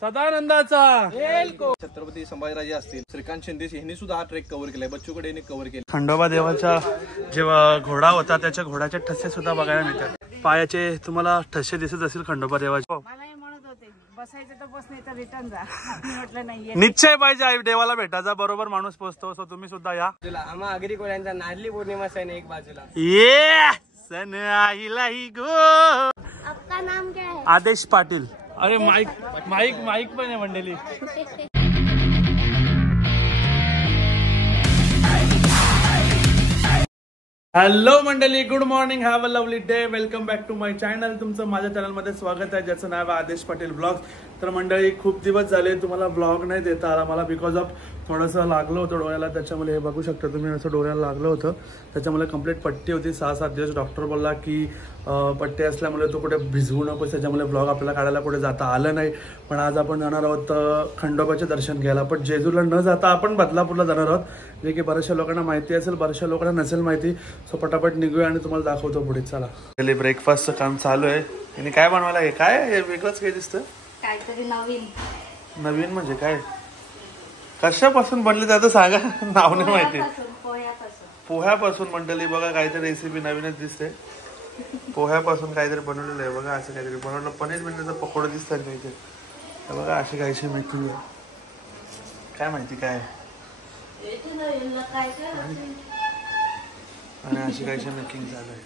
सदानंदाचा छत्रपती संभाजीराजे असतील, श्रीकांत शिंदे यांनी सुद्धा हा ट्रेक कव्हर केलाय, बच्चू कडे यांनी कव्हर केला. खंडोबा देवाचा जेव्हा घोडा होता त्याच्या घोड्याचे ठसे सुद्धा बघायला मिळतात. पायाचे तुम्हाला ठसे दिसत असतील खंडोबा देवाचे. बसायचं तर बस, नाही तर रिटर्न जा. म्हटलं नाहीये, निश्चय पाहिजे आई देवाला भेटायचा, बरोबर माणूस पोचतो. सो तुम्ही सुद्धा या. आम्हा आगरी कोळ्यांचा नारली पौर्णिमा सण एक बाजूला. ये सन आईला ही गो. आपका नाम क्या है? आदेश पाटील. अरे माईक माईक माईक पण आहे मंडळी. हॅलो मंडळी, good morning, have a lovely day. Welcome back to my channel. तुमचं माझ्या चॅनलमध्ये स्वागत आहे, ज्याचं नाव आहे आदेश पाटील ब्लॉग्स. तर मंडळी, खूप दिवस झाले तुम्हाला ब्लॉग नाही देता आला मला, बिकॉज ऑफ थोडंसं लागलं होतं डोळ्याला. त्याच्यामुळे हे बघू शकता तुम्ही, असं डोळ्याला लागलं होतं. त्याच्यामुळे कंप्लीट पट्टी होती 6-7 दिवस. डॉक्टर बोलला की पट्टी असल्यामुळे तो कुठे भिजवू नको, त्याच्यामुळे ब्लॉग आपल्याला काढायला कुठे जाता आलं नाही. पण आज आपण जाणार आहोत खंडोबाचे दर्शन घ्यायला. पण जेजूला न जाता आपण बदलापूरला जाणार आहोत, जे की बऱ्याचशा लोकांना माहिती असेल, बऱ्याचशा लोकांना नसेल माहिती. सो पटापट निघूया आणि तुम्हाला दाखवतो पुढे. चला. पहिले ब्रेकफास्टचं काम चालू आहे. आणि काय बनवायला आहे? काय वेगळंच काही दिसतं, काहीतरी नवीन. नवीन म्हणजे काय? कशापासून बनले त्याचं सांगा. नाव नाही माहिती. पोह्यापासून मंडळी बघा, काहीतरी रेसिपी नवीनच दिसते. पोह्यापासून काहीतरी बनवलेलं आहे बघा. असं काहीतरी बनवलं. पनीर बिनीरचं पकोडं दिसतात नाही ते बघा. अशी काहीशी मेकिंग आहे, काय माहिती काय. आणि अशी काहीशी मेकिंग झालं आहे.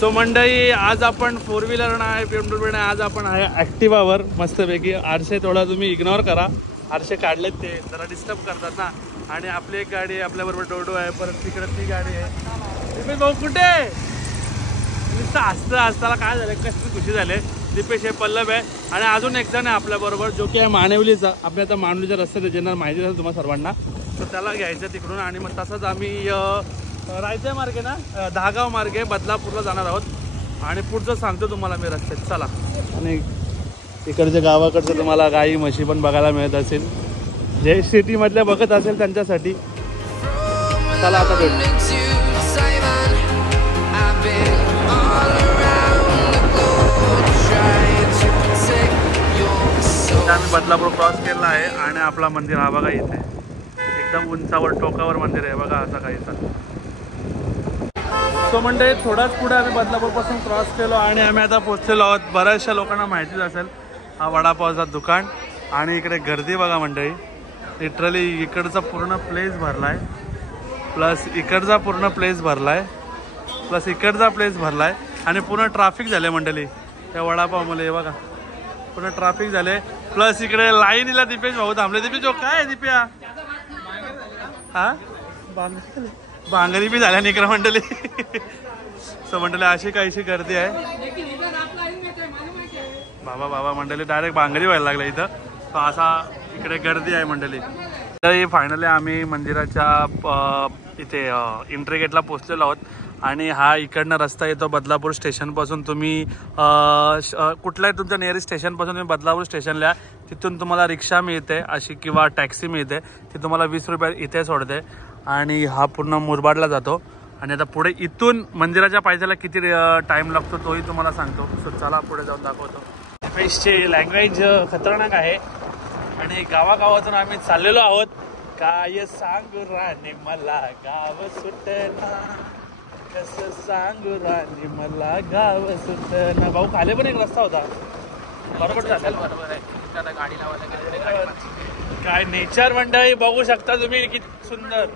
सो मंडळी, आज आपण 4 व्हीलर नाही, BMW नाही, आज आपण आहे ॲक्टिवावर मस्तपैकी. आरसे थोडा तुम्ही इग्नोर करा, आरसे काढलेत ते जरा डिस्टर्ब करतात ना. आणि आपली एक गाडी आहे, आपल्याबरोबर डोडो आहे, परत तिकडे ती गाडी आहे. दीपेश भाऊ कुठे? नुसतं हसतं हसताला काय झालं, कसली खुशी झाले. दीपेश हे पल्लव आहे आणि अजून एक जण आहे आपल्याबरोबर, जो की आहे मानवलीचा. आपल्या आता मानवलीच्या रस्त्यात ज्यांना माहिती असेल तुम्हाला सर्वांना, तर त्याला घ्यायचं तिकडून. आणि मग तसंच आम्ही रायते मार्गे ना, दहागाव मार्गे बदलापूरला जाणार आहोत. आणि पुढचं सांगतो तुम्हाला मी रस्त्यात. चला. आणि इकडच्या गावाकडचं तुम्हाला गाई म्हशी पण बघायला मिळत असेल, जे सिटीमधल्या बघत असेल त्यांच्यासाठी. चला आता भेटू. आम्ही बदलापूर क्रॉस केला आहे आणि आपला मंदिर हा बघा इथे एकदम उंचावर टोकावर मंदिर आहे बघा, असं काहीचा. तो म्हणजे थोडाच पुढे आम्ही बदलापूरपासून क्रॉस केलो आणि आम्ही आता पोहोचलेलो आहोत. बऱ्याचशा लोकांना माहितीच असेल, हा वडापावचा दुकान. आणि इकडे गर्दी बघा मंडळी, लिटरली इकडचा पूर्ण प्लेस भरलाय, प्लस इकडचा पूर्ण प्लेस भरलाय, प्लस इकडचा प्लेस भरलाय. आणि पूर्ण ट्रॅफिक झाले मंडळी त्या वडापावमध्ये बघा, पूर्ण ट्रॅफिक झाले. प्लस इकडे लाईनीला दीपेश भाऊ थांबले. दीपेश भाऊ काय आहे दिप्या? हा बांगरी बी झाल्या निकरा मंडळी. सो मंडळी अशी काहीशी गर्दी आहे. बाबा मंडळी डायरेक्ट बांगरी व्हायला लागल्या इथं. सो असा इकडे गर्दी आहे मंडळी. तर फायनली आम्ही मंदिराच्या इथे एंट्री गेटला पोहोचलेलो आहोत. आणि हा इकडनं रस्ता येतो बदलापूर स्टेशनपासून. तुम्ही कुठल्याही तुमच्या नियरेस्ट स्टेशनपासून तुम्ही बदलापूर स्टेशनला, तिथून तुम्हाला रिक्षा मिळते अशी किंवा टॅक्सी मिळते, ती तुम्हाला 20 रुपये इथे सोडते. आणि हा पूर्ण मुरबाडला जातो. आणि आता पुढे इथून मंदिराच्या पायथ्याला किती टाईम लागतो तोही तुम्हाला सांगतो. सो चला पुढे जाऊन दाखवतो. दीपेशचे लँग्वेज खतरनाक आहे आणि गावागावातून आम्ही चाललेलो आहोत. काय सांगू राणी मला गाव सुटना, कसं सांगू राणी मला गाव सुटना. भाऊ खाली पण एक रस्ता होता, बरोबर चालेल. बरोबर आहे. गाडी लावायला काय नेचर मंडळी बघू शकता तुम्ही, किती सुंदर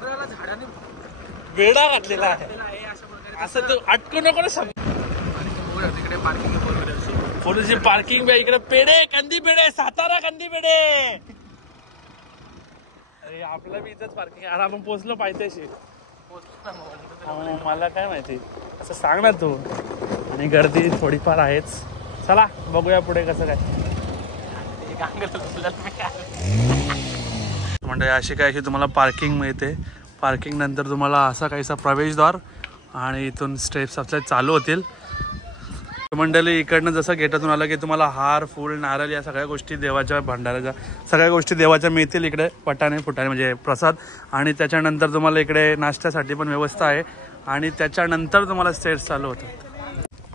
वेडा घातलेला आहे. असं तू अटकू नको ना. तिकडे पोलीसची पार्किंग बी इकडे. पेढे, कंदी पेढे, सातारा कंदी पेढे. अरे आपलं बी इथंच पार्किंग आहे. अरे आपण पोचलो पाहिजेशी. मला काय माहिती, असं सांग ना तू. आणि गर्दी थोडीफार आहेच. चला बघूया पुढे कसं काय. म्हणजे अशी काहीशी तुम्हाला पार्किंग मिळते. पार्किंग नंतर तुम्हाला असा काहीसा प्रवेशद्वार आणि इथून स्टेप्स आपल्या चालू होतील. मंडळी इकडनं जसं गेटातून आलं की तुम्हाला हार, फूल, नारळ या सगळ्या गोष्टी देवाच्या भंडाऱ्याच्या सगळ्या गोष्टी देवाच्या मिळतील इकडे. पटाणे फुटाणे म्हणजे प्रसाद. आणि त्याच्यानंतर तुम्हाला इकडे नाश्त्यासाठी पण व्यवस्था आहे. आणि त्याच्यानंतर तुम्हाला स्टेज चालू होतात.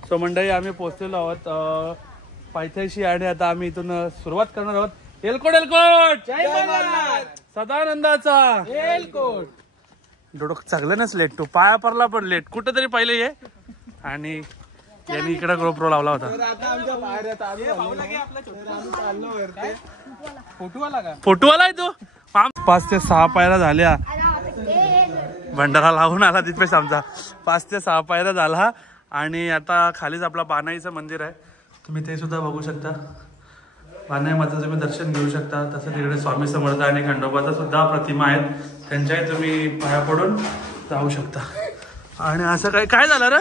सो मंडळी आम्ही पोहोचलेलो आहोत पायथ्याशी आणि आता आम्ही इथून सुरुवात करणार आहोत. एलकोट एलकोट सदानंदाचा एलकोट. डोडो चांगलं लेट तू पाया पडला पण लेट कुठं तरी पहिले ये. आणि यांनी इकडे GoPro लावला होता. आता आमच्या पायऱ्या चालू वरती. फोटोवाला का? फोटोवाला आहे तो. 5 ते 6 पायऱ्या झाल्या. भंडारा लावून आला तिथेच आमचा. 5 ते 6 पायऱ्या झाला आणि आता खालीच आपला बानाईचं मंदिर आहे. तुम्ही ते सुद्धा बघू शकता. बानाई माता तुम्ही दर्शन घेऊ शकता. तसं तिकडे स्वामी समर्थ आणि खंडोबाचा सुद्धा प्रतिमा आहेत. त्यांच्याही तुम्ही पाया पडून जाऊ शकता. आणि असं काय झालं रे?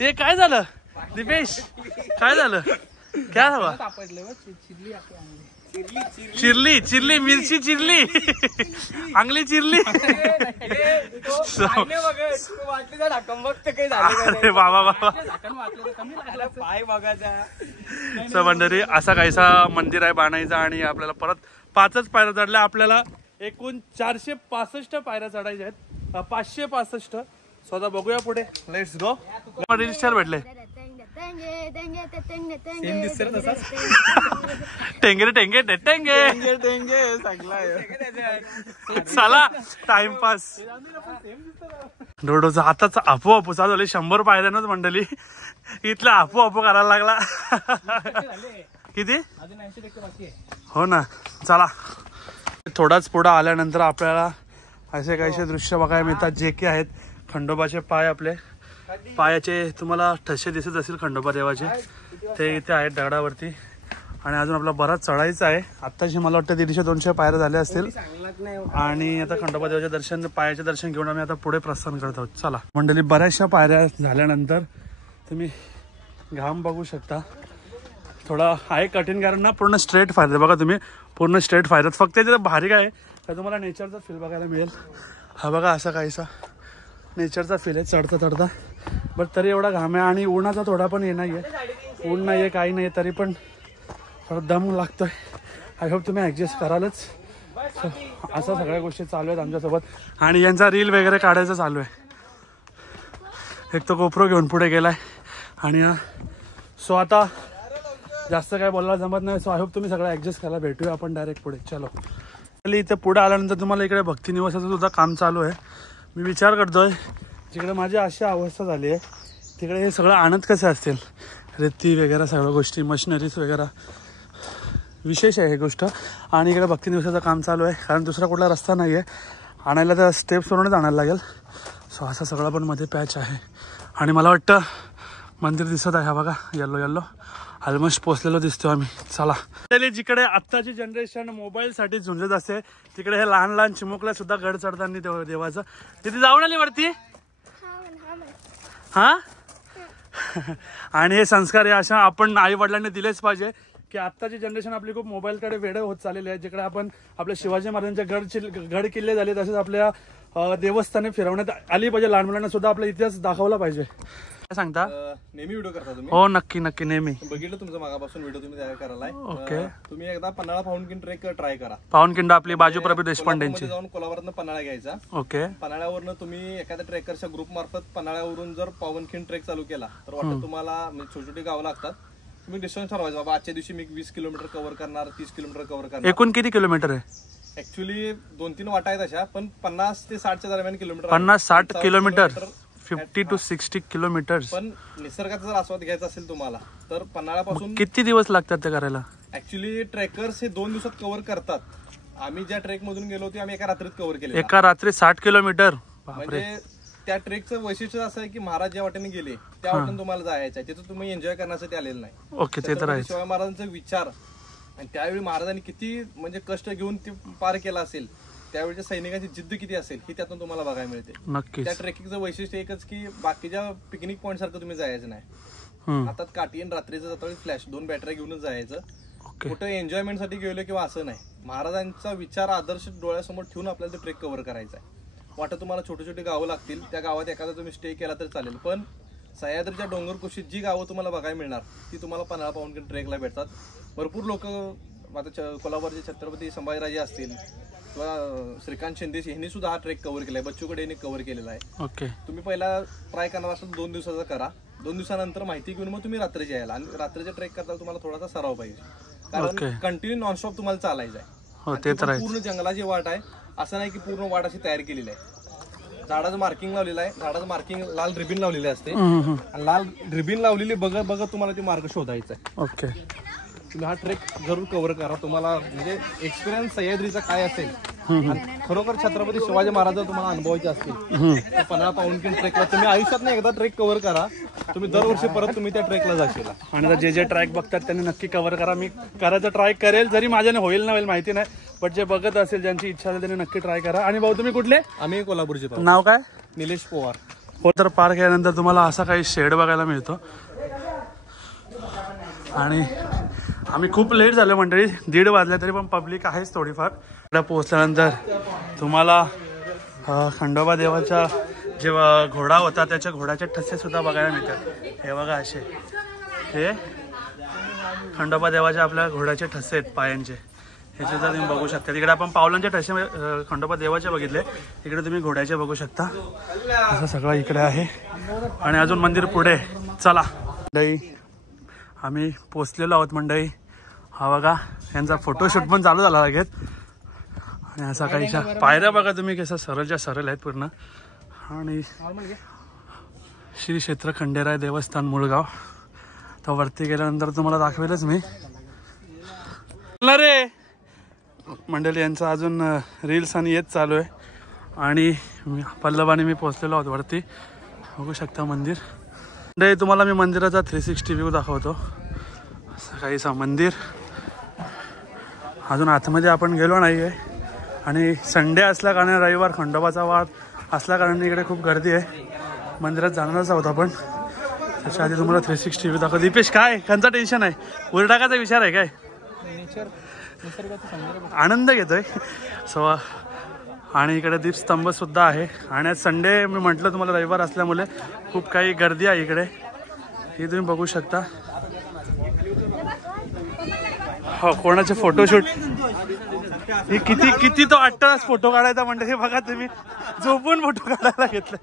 हे काय झालं दीपेश? काय झालं? काय हवा? चिरली चिरली मिरची चिरली अंगली चिरली. अरे बाबा बाबा पाय बघायचा. मंडळी असा काहीसा मंदिर आहे बाणाईचा. आणि आपल्याला परत 5च पायऱ्या चढल्या. आपल्याला एकूण 465 पायऱ्या चढायच्या आहेत. 565. स्वतः बघूया पुढे. Let's go. रजिस्टर भेटले. टेंगे टेंगे टेंगे चला टाइमपास. डोडोचा आताच आपोआप चालू झाले. 100 पायऱ्यानच मंडळी इथला आपोआप करायला लागला. किती? हो ना. चला थोडाच पुढे आल्यानंतर आपल्याला असे काहीसे दृश्य बघायला मिळतात जे की आहेत खंडोबाचे पाय. आपले पायाचे तुम्हाला ठसे दिसत असतील खंडोबा देवाचे. ते इथे आहेत दगडावरती. आणि अजून आपला बराच चढायचा आहे. आत्ताशी मला वाटतं 150-200 पायऱ्या झाल्या असतील. आणि आता खंडोबा देवाचे दर्शन पायाचे दर्शन घेऊन आम्ही आता पुढे प्रस्थान करत आहोत. चला मंडळी बऱ्याचशा पायऱ्या झाल्यानंतर तुम्ही घाम बघू शकता. थोडा आहे कठीण कारण ना पूर्ण स्ट्रेट फायदा बघा तुम्ही. पूर्ण स्ट्रेट फायद्यात फक्त तिथे भारी काय तर तुम्हाला नेचरचा फील बघायला मिळेल. हा बघा असा काहीसा नेचरचा फील आहे चढता चढता. बट तरी एवढा घाम आहे आणि उन्हाचा थोडा पण हे नाही आहे. ऊन नाही आहे काही नाही तरी पण थोडा दम लागतोय. आय होप तुम्ही ॲडजस्ट करालच. असं सगळ्या गोष्टी चालू आहेत आमच्यासोबत. आणि यांचा रील वगैरे काढायचं चालू आहे. एक तो GoPro घेऊन पुढे गेलाय. आणि सो आता जास्त काय बोलायला जमत नाही. सो आय होप तुम्ही सगळं ॲडजस्ट करायला. भेटूया आपण डायरेक्ट पुढे. चलो. इथे पुढे आल्यानंतर तुम्हाला इकडे भक्ती निवासाचं सुद्धा काम चालू आहे. मी विचार करतोय जिकडे माझी अशी अवस्था झाली आहे तिकडे हे सगळं आणत कसे असतील. रेती वगैरे सगळ्या गोष्टी मशिनरीज वगैरे विशेष आहे ही गोष्ट. आणि इकडे भक्ती निवासाचं काम चालू आहे कारण दुसरा कुठला रस्ता नाही आहे. आणायला तर स्टेप्सवरूनच आणायला लागेल. सो असा सगळा पण मध्ये पॅच आहे. आणि मला वाटतं मंदिर दिसत आहे. हा बघा येल्लो येल्लो. ऑलमोस्ट पोचलेलो दिसतो आम्ही. चला. जिकडे आत्ताची जनरेशन मोबाईलसाठी झुंजत असते तिकडे हे लहान लहान चिमुकल्या सुद्धा गड चढताना देवाचं. तिथे जाऊन आली वरती. हा आणि हे संस्कार हे अशा आपण आई वडिलांनी दिलेच पाहिजे की आत्ताची जनरेशन आपली खूप मोबाईलकडे वेडे होत चाललेली आहे. जिकडे आपण आपल्या शिवाजी महाराजांच्या गड किल्ले झाले तसेच आपल्या देवस्थाने फिरवण्यात आली पाहिजे. लहान मुलांना सुद्धा आपला इतिहास दाखवला पाहिजे. काय सांगता? नेहमी व्हिडिओ करता तुम्ही? हो नक्की नक्की नेहमी बघितलं तुमचा मागापासून व्हिडिओ तुम्ही तयार करायला. ओके. तुम्ही एकदा पन्हाळा पाऊंडकिन ट्रेक ट्राय करा. पाऊंडकिंड आपली बाजू प्रभू देशपांडेंची. जाऊन कोल्हापुरातनं पन्हाळा घ्यायचा. ओके. पन्हाळ्यावरनं तुम्ही एखाद्या ट्रेकरच्या ग्रुप मार्फत पन्हाळ्यावरून जर पावनखिंड ट्रेक चालू केला तर वाटतं तुम्हाला छोटी छोटी गावं लागतात. तुम्ही डिस्टन्स ठरवायचं बाबा आजच्या दिवशी मी 20 किलोमीटर कव्हर करणार 30 किलोमीटर कव्हर करणार. एकूण किती किलोमीटर आहे? ऍक्च्युली 2-3 वाटा आहेत अशा पण 50 ते 60 दरम्यान किलोमीटर. 50-60 kilometre 50 to 60 kilometre. पण निसर्गाचा जर आस्वाद घ्यायचा असेल तुम्हाला तर पन्हाळ्यापासून किती दिवस लागतात ते करायला? ऍक्च्युली ट्रेकर्स हे 2 दिवसात कव्हर करतात. आम्ही ज्या ट्रेक मधून गेलो होतो आम्ही एका रात्रीत कव्हर केले. एका रात्री 60 किलोमीटर. म्हणजे त्या ट्रेकचं वैशिष्ट्य असं आहे की महाराज ज्या वाटेने गेले त्या वाटेने तुम्हाला जायचं आहे. तिथं तुम्ही एन्जॉय करण्यासाठी आलेलं नाही. ओके. ते तर आहे. शिवाजी महाराजांचा विचार आणि त्यावेळी महाराजांनी किती म्हणजे कष्ट घेऊन ते पार केला असेल. त्यावेळेच्या सैनिकांची जिद्द किती असेल ही त्यातून तुम्हाला बघायला मिळते. नक्की. त्या ट्रेकिंगचं वैशिष्ट्य एकच की बाकीच्या पिकनिक पॉईंट सारखं तुम्ही जायचं नाही. आता काठी आणि रात्रीचं जाता फ्लॅश 2 बॅटऱ्या घेऊनच जायचं. कुठं एन्जॉयमेंट साठी गेलो किंवा असं नाही. महाराजांचा विचार आदर्श डोळ्यासमोर ठेवून आपल्याला ते ट्रेक कव्हर करायचा आहे. वाटतं तुम्हाला छोटे छोटे गावं लागतील त्या गावात एखादा तुम्ही स्टे केला तर चालेल. पण सह्याद्रीच्या डोंगर कुशीत जी गावं तुम्हाला बघायला मिळणार ती तुम्हाला पन्हाळा पाऊंडकिन ट्रेकला भेटतात. भरपूर लोक आता कोल्हापूरचे छत्रपती संभाजीराजे असतील किंवा श्रीकांत शिंदे यांनी सुद्धा हा ट्रेक कव्हर केलाय, बच्चू कडे यांनी कव्हर केलेला आहे. ओके. तुम्ही पहिला ट्राय करणार असाल 2 दिवसाचा करा, 2 दिवसानंतर माहिती घेऊन मग तुम्ही रात्रीच्या यायला. आणि रात्रीचा ट्रेक करताना तुम्हाला थोडासा सराव पाहिजे, कारण कंटिन्यू नॉनस्टॉप तुम्हाला चालायचं आहे. ते तर पूर्ण जंगलाची वाट आहे, असं नाही की पूर्ण वाट अशी तयार केलेली आहे. झाडाचं मार्किंग लावलेलं आहे, झाडाचं मार्किंग लाल रिबिन लावलेली असते आणि लाल रिबिन लावलेली बघत बघत तुम्हाला ते मार्ग शोधायचा आहे. ओके. तुम्ही हा ट्रेक जरूर कव्हर करा. तुम्हाला म्हणजे एक्सपिरियन्स सह्याद्रीचा काय असेल आणि खरोखर छत्रपती शिवाजी महाराज तुम्हाला अनुभवायचे असतील 15 पाऊंड ट्रेकला तुम्ही आयुष्यात एकदा ट्रेक कव्हर करा, तुम्ही दरवर्षी परत तुम्ही त्या ट्रेकला जाशील. आणि जे ट्रॅक बघतात त्यांनी नक्की कव्हर करा. मी करायचा ट्राय करेल, जरी माझ्याने होईल ना होईल माहिती नाही, बट जे बघत असेल ज्यांची इच्छा असेल त्यांनी नक्की ट्राय करा. आणि भाऊ तुम्ही कुठले? आम्ही कोल्हापूरचे. नाव काय? निलेश पवार. हो. तर पार्क केल्यानंतर तुम्हाला असा काही शेड बघायला मिळतो. आणि आम्ही खूप लेट झालो मंडळी, 1:30 वाजले, तरी पण पब्लिक आहेच थोडीफार. इकडे पोहोचल्यानंतर तुम्हाला खंडोबा देवाचा जेव्हा घोडा होता त्याच्या घोड्याचे ठसे सुद्धा बघायला मिळतात. हे बघा असे, हे खंडोबा देवाचे आपल्या घोड्याचे ठसे आहेत पायांचे, हे सुद्धा तुम्ही बघू शकता. तिकडे आपण पावलांचे ठसे खंडोबा देवाचे बघितले, इकडे तुम्ही घोड्याचे बघू शकता. असं सगळं इकडे आहे. आणि अजून मंदिर पुढे. चला मंडळी, आम्ही पोचलेलो आहोत मंडळी. हा बघा, यांचा फोटोशूट पण चालू झाला लगेच. आणि असा काहीशा पायऱ्या बघा तुम्ही, कसं सरळच्या सरळ आहेत पूर्ण. आणि श्री क्षेत्र खंडेराय देवस्थान मुळगाव. तर वरती गेल्यानंतर तुम्हाला दाखवेलच मी. रे मंडळी, यांचा अजून रील्स आणि येत चालू आहे. आणि पल्लव आणि मी पोचलेलो आहोत वरती. बघू शकता मंदिर. मंडळी तुम्हाला मी मंदिराचा 360 व्ह्यू दाखवतो. असं काहीसा मंदिर. अजून आतमध्ये आपण गेलो नाही आहे. आणि संडे असल्या कारणाने, रविवार खंडोबाचा वार असल्या कारणाने इकडे खूप गर्दी आहे. मंदिरात जाणारच आहोत आपण. त्याच्या आधी तुम्हाला 360 व्ह्यू दाखव. दीपेश काय त्यांचा टेन्शन आहे? उडी टाकायचा विचार आहे काय? आनंद घेतोय. सो आणि इकडे दीपस्तंभ सुद्धा आहे. आणि आज संडे मी म्हटलं तुम्हाला, रविवार असल्यामुळे खूप काही गर्दी आहे इकडे. ही तुम्ही बघू शकता. हो, कोणाचे फोटोशूट. हे किती तो 8 तास फोटो काढायचा म्हणजे हे बघा तुम्ही, झोपून फोटो काढायला घेतले.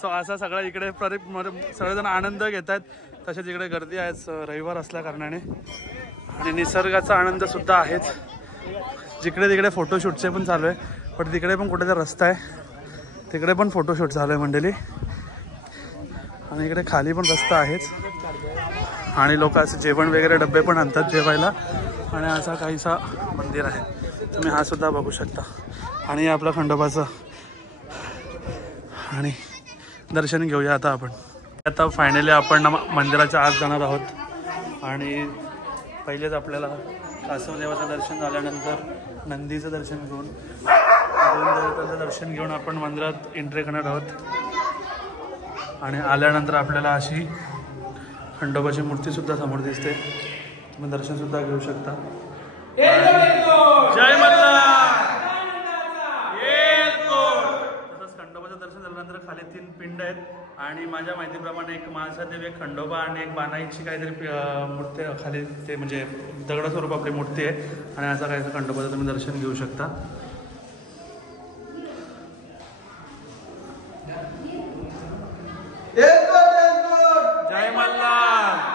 सो असा सगळा इकडे सगळेजण आनंद घेत आहेत. तसेच इकडे गर्दी आहे रविवार असल्या कारणाने. आणि निसर्गाचा आनंद सुद्धा आहेच. जिकडे तिकडे फोटोशूटचे पण चालू आहे. पण तिकडे पण कुठेतरी रस्ता आहे, तिकडे पण फोटोशूट चालू आहे मंडळी. आणि इकडे खाली पण रस्ता आहेच. आणि लोक असं जेवण वगैरे डबे पण आणतात जेवायला. आणि असा काहीसा मंदिर आहे, तुम्ही हा सुद्धा बघू शकता. आणि आपलं खंडोबाचं. आणि दर्शन घेऊया आता आपण. आता फायनली आपण मंदिराच्या आत जाणार आहोत. आणि पहिलेच आपल्याला कासवदेवाचं दर्शन झाल्यानंतर नंदीचं दर्शन घेऊन, देवतांचं दर्शन घेऊन आपण मंदिरात एंट्री करणार आहोत. आणि आल्यानंतर आपल्याला अशी खंडोबाची मूर्तीसुद्धा समोर दिसते, तुम्ही दर्शनसुद्धा घेऊ शकता. जय मल्हार. तसंच खंडोबाचं दर्शन झाल्यानंतर खाली 3 पिंड आहेत. आणि माझ्या माहितीप्रमाणे एक महासादेव, एक खंडोबा आणि एक बानाईची काहीतरी मूर्ती खाली, ते म्हणजे दगडास्वरूप आपली मूर्ती आहे. आणि असा काही खंडोबाचं तुम्ही दर्शन घेऊ शकता. जय मल्हार.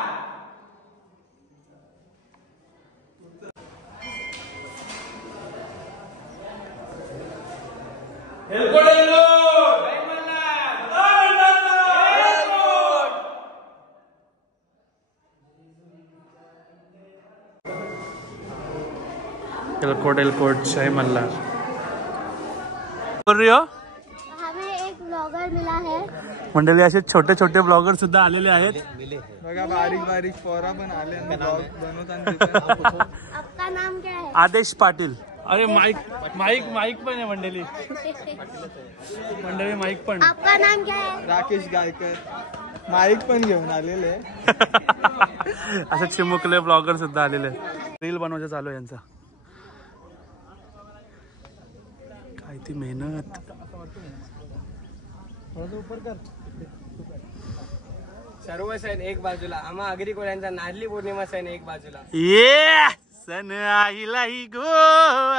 एलकोट जय मल्हार. बोल रही हो? हमें एक ब्लॉगर मिला है. मंडळी असे छोटे छोटे ब्लॉगर सुद्धा आलेले आहेत. बघा, बारीक पोरा पण आले. आपका नाम क्या है? आदेश पाटील. अरे माईक पण आहे मंडळी. माईक पण. आपका नाम क्या है? राकेश गायकर. माईक पण घेऊन आलेले. असे चिमुकले ब्लॉगर सुद्धा आलेले. रील बनवायचं चालू आहे यांचा. काय ती मेहनत. सर्व सण एक बाजूला, आम्हा आगरी कोळ्यांचा नारळी पौर्णिमा सण एक बाजूला. ये सण आईला ही गो,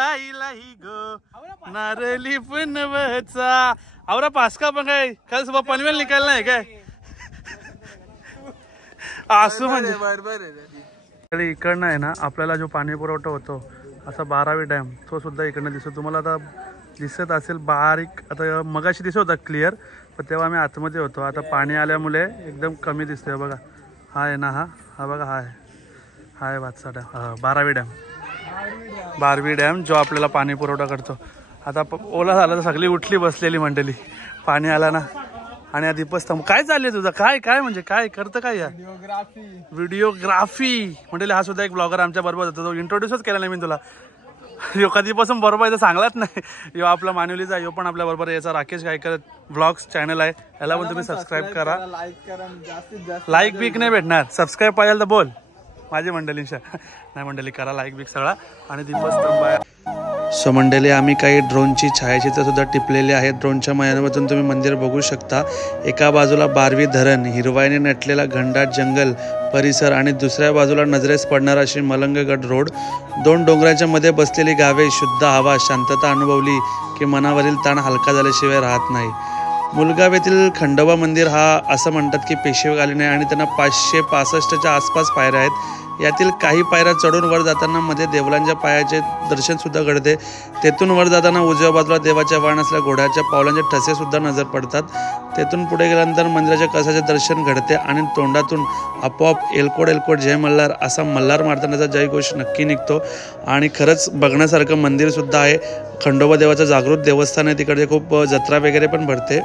आईला ही गो. नारली पनवचा आवरा पासका पण काय काल सुबह पनवेल निकालना है काय असं म्हणजे बरोबर इकडनं आहे ना आपल्याला जो पाणी पुरवठा होतो असा 12वी डॅम तो सुद्धा इकडनं दिसतो तुम्हाला आता दिसत असेल बारीक आता मगाशी दिसत होता क्लिअर पण तेव्हा आम्ही आतमध्ये होतो आता पाणी आल्यामुळे एकदम कमी दिसतोय बघा हा आहे ना हा बघा हा आहे वाटसा डॅम 12वी डॅम जो आपल्याला पाणी पुरवठा करतो आता ओला झाला तर सगळी उठली बसलेली मंडळी पाणी आला ना आणि हा दीपस्तंभ काय चाललंय तुझं काय म्हणजे काय करतं काय या व्हिडिओग्राफी म्हणजे हा सुद्धा एक ब्लॉगर आमच्या बरोबर होता तो इंट्रोड्यूसच केला नाही मी तुला यो कधीपासून बरोबर आहे तर सांगलाच नाही यो आपला मानवलीचा यो पण आपल्या बरोबर याचा राकेश गायकर व्लॉग्स चॅनल आहे याला पण तुम्ही सबस्क्राईब करा लाईक करा जास्तीत जास्त लाईक बिक नाही भेटणार सबस्क्राईब पाहिजे तर बोल माझी मंडळींच्या नाही मंडळी करा लाईक बिक सगळा आणि दीपस्तंभ आहे सो मंडळी आम्ही काही ड्रोनची छायाचित्र सुद्धा टिपलेली आहेत ड्रोनच्या माध्यमातून तुम्ही मंदिर बघू शकता एका बाजूला बारवी धरण हिरवाईने नटलेला घनदाट जंगल परिसर आणि दुसऱ्या बाजूला नजरेस पडणारा अशी मलंगगड रोड 2 डोंगराच्या मध्ये बसलेली गावे शुद्ध हवा शांतता अनुभवली की मनावरील ताण हलका झाल्याशिवाय राहत नाही मुलगाव येथील खंडोबा मंदिर हा असं म्हणतात की पेशवेकालीन आहे आणि त्यांना 565च्या आसपास पायऱ्या आहेत यातील काही पायऱ्या चढून वर जाताना मध्ये देवलांच्या पायाचे दर्शन सुद्धा घडते तेथून वर जाताना उजव्या बाजूला देवाच्या वाहन असलेल्या घोड्याच्या पावलांचे ठसे सुद्धा नजर पडतात तेथून पुढे गेल्यानंतर मंदिराच्या कसाचे दर्शन घडते आणि तोंडातून आपोआप एलकोड जय मल्हार असा मल्हार मारतानाचा जयघोष नक्की निघतो आणि खरंच बघण्यासारखं मंदिर सुद्धा आहे खंडोबा देवाचं जागृत देवस्थान आहे तिकडे खूप जत्रा वगैरे पण भरते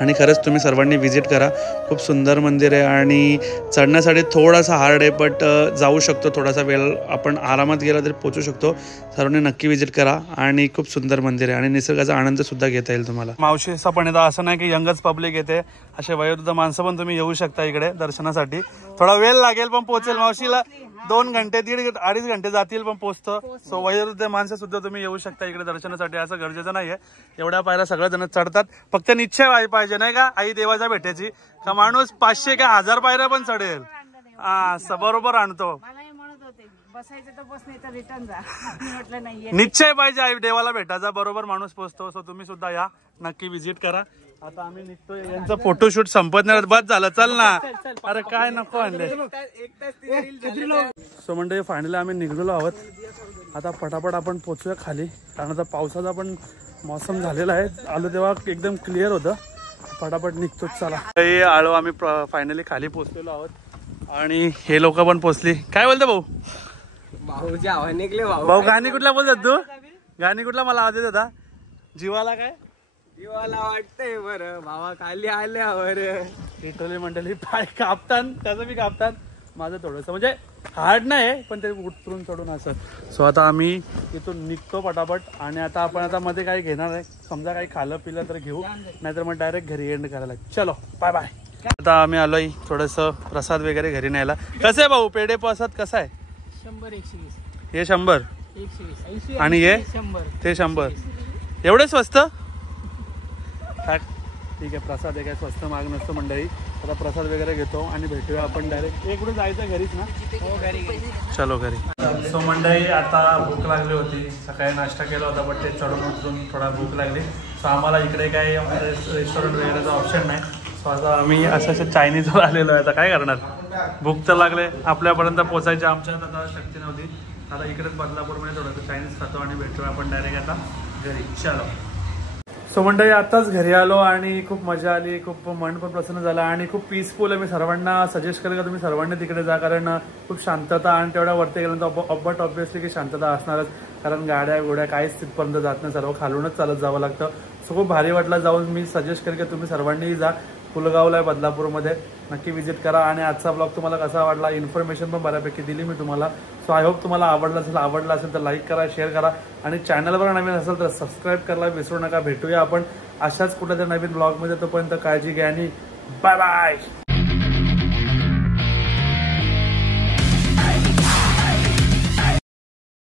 आणि खरंच तुम्ही सर्वांनी व्हिजिट करा खूप सुंदर मंदिर आहे आणि चढण्यासाठी थोडासा हार्ड आहे बट जाऊ शकतो थोडासा वेळ आपण आरामात गेला तरी पोहोचू शकतो सर्वांनी नक्की व्हिजिट करा आणि खूप सुंदर मंदिर आहे आणि निसर्गाचा आनंद सुद्धा घेता येईल तुम्हाला मावशीचा पण येतं असं नाही की यंगच पब्लिक येते असे वयोवृद्ध माणसं पण तुम्ही येऊ शकता इकडे दर्शनासाठी थोडा वेळ लागेल पण पोहोचेल मावशीला 2 घंटे 1.5 घंटे जातील पण पोहोचतं सो वयोवृद्ध माणसं सुद्धा तुम्ही येऊ शकता इकडे दर्शनासाठी असं गरजेचं नाहीये एवढ्या पायऱ्या सगळेजण चढतात फक्त निश्चय पाहिजे नाही का आई देवाच्या भेटायची का माणूस 500 का 1000 पायऱ्या पण चढेल बरोबर आणतो बसायचं तर बस नाही तर रिटर्न जा म्हटलं नाही निश्चय पाहिजे आई देवाला भेटायचा बरोबर माणूस पोहोचतो सो तुम्ही सुद्धा या नक्की व्हिजिट करा आता आम्ही निघतोय यांचं फोटोशूट संपत नाही बस झालं चल ना अरे काय नको आणले सो म्हणजे फायनली आम्ही निघलेलो आहोत आता पटापट आपण पोहोचूया खाली कारण आता पावसाचा पण मौसम झालेला आहे आलो तेव्हा एकदम क्लिअर होतं पटापट निघतोच चला आलो आम्ही फायनली खाली पोहोचलेलो आहोत आणि हे लोक पण पोहोचली काय बोलतो भाऊ गाणी कुठला बोलतात तू गाणी कुठला मला आवाज येत होता जीवाला काय जीवाला वाटतंय बरं भावा खाली आल्यावर लिटरली मंडळी पाय कापतात त्याचं बी कापतात माझं थोडंसं म्हणजे हार्ड नाही पण ते उतरून चढून असं सो आता आम्ही इथून निघतो पटापट आणि आता आपण आता मध्ये काही घेणार आहे समजा काही खाल्लं पिलं तर घेऊ नाहीतर मग डायरेक्ट घरी एंड करायला चलो बाय बाय आता आम्ही आलोय थोडंसं प्रसाद वगैरे घरी न्यायला कसं आहे भाऊ पेढे प्रसाद कसा आहे 100 120 हे 100 120 आणि हे 100 ते 100 एवढे स्वस्त ठीक आहे प्रसाद आहे काय स्वस्त माग नसतं मंडळी आता प्रसाद वगैरे घेतो आणि भेटूया आपण डायरेक्ट कुठे जायचं घरीच ना हो घरी चलो घरी सो मंडळी आता भूक लागली होती सकाळी नाश्ता केला होता बट ते चढून उतरून थोडा भूक लागली सो आम्हाला इकडे काही रेस्टॉरंट वगैरेचा ऑप्शन नाही सो आता आम्ही असं चायनीजवर आलेलो आहे आता काय करणार भूक तर लागले आपल्यापर्यंत पोचायची आमच्यात आता शक्ती नव्हती आता इकडेच बदलापूरमध्ये थोडंसं चायनीज खातो आणि भेटूया आपण डायरेक्ट आता घरी चलो सो मंडळी आताच घरी आलो आणि खूप मजा आली खूप मन पण प्रसन्न झालं आणि खूप पीसफुल आहे मी सर्वांना सजेस्ट करेन का तुम्ही सर्वांनी तिकडे जा कारण खूप शांतता आणि तेवढ्या वरती गेल्यानंतर बट ऑब्विसली की शांतता असणारच कारण गाड्या गोड्या काहीच तिथपर्यंत जात नाही सर्व खालूनच चालत जावं लागतं सो खूप भारी वाटलं जाऊन मी सजेस्ट करेन की तुम्ही सर्वांनी जा पुलगावला आहे बदलापूरमध्ये नक्की व्हिजिट करा आणि आजचा ब्लॉग तुम्हाला कसा वाटला इन्फॉर्मेशन पण बऱ्यापैकी दिली मी तुम्हाला सो आय होप तुम्हाला आवडला असेल तर लाईक करा शेअर करा आणि चॅनलवर नवीन असेल तर सबस्क्राईब करायला विसरू नका भेटूया आपण अशाच कुठल्या तरी नवीन ब्लॉगमध्ये तोपर्यंत काळजी घ्या आणि बाय बाय